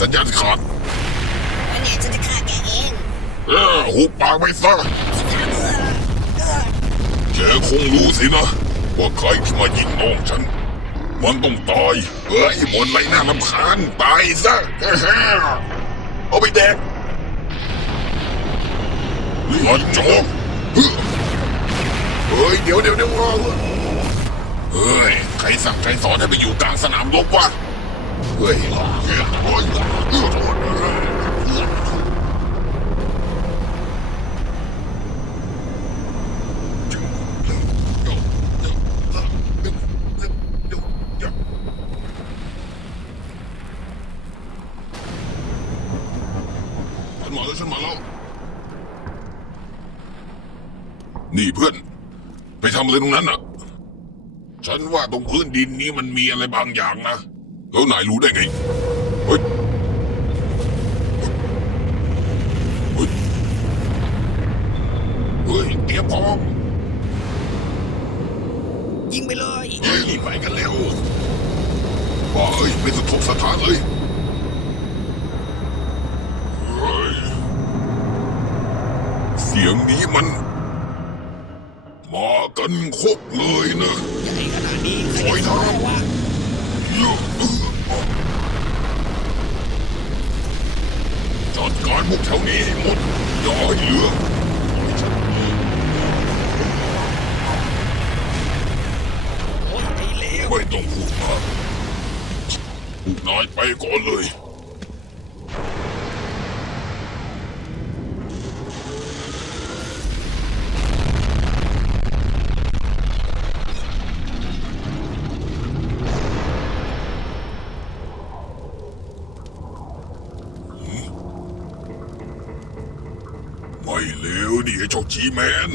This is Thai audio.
สัญญาณขาดวันนี้ฉันจะฆ่าแกเองเออหุบปากไปซะฉันทำเออเออแกคงรู้สินะว่าใครที่มายิงน้องฉัน มันต้องตายเฮ้ยบนไรน่ารำคาญตายซะเอาไปแดกหัดจอกเฮ้ยเดี๋ยวเดี๋ยวเดี๋ยวเฮ้ยใครสั่งใครสอนให้ไปอยู่กลางสนามรบวะ เฮ้ยฉันมาแล้วฉันมาแล้ว นี่เพื่อน ไปทำอะไรตรงนั้นอะ ฉันว่าตรงพื้นดินนี้มันมีอะไรบางอย่างนะ แล้วนายรู้ได้ไง เฮ้ย เฮ้ย เฮ้ย เตรียมพร้อมยิงไปเลยเฮ้ยรีบไปกันเร็วว่าเฮ้ยไม่สะทกสะท้านเลยเฮ้ยเสียงนี้มัน มากันครบเลยนะ ใหญ่ขนาดนี้ถอยทางวะจัดการพวกแถวนี้ให้หมดอย่าให้เหลือโอ้ยไอ้เลวไม่ต้องพูดมากพวกนายไปก่อนเลย ไม่เลวดีไอ้เจ้าจีแมน